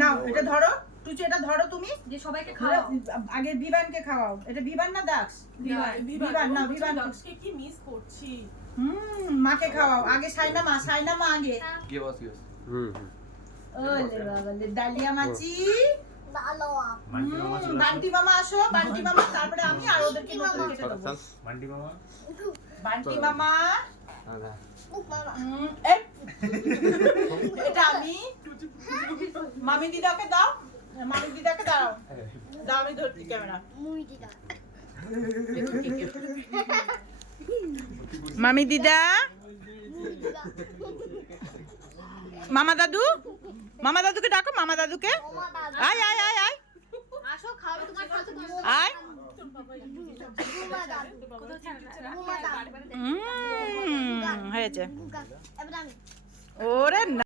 নাও এটা ধরো, টুচি এটা ধরো তুমি, যে সবাইকে খাওয়াও। আগে বিবানকে খাওয়াও। এটা বিবান না দাক্স? বিবান না, বিবান দাক্সকে কি মিস করছি। মাকে খাওয়াও আগে। সাইনা মা আগে। Give us yours. ওলে বাবা লে, ডালিয়া মাছি। Manti mama বান্টি মামা আসো, বান্টি মামা, তারপরে আমি আর ওদেরকে নতুন কেটে দেবো। Manti mama. বান্টি মামা, Ada. এই, এটা আমি। মামি দিদাকে দাও, মামি দিদাকে দাও, দাও আমি ধরছি ক্যামেরা। মামি দিদা, মামা দাদুকে ডাকো, মামা দাদুকে। আয় আয় আয় আয়, আসো খাওয়াবে তোমার সাথে। আয়। হয়েছে ওরে।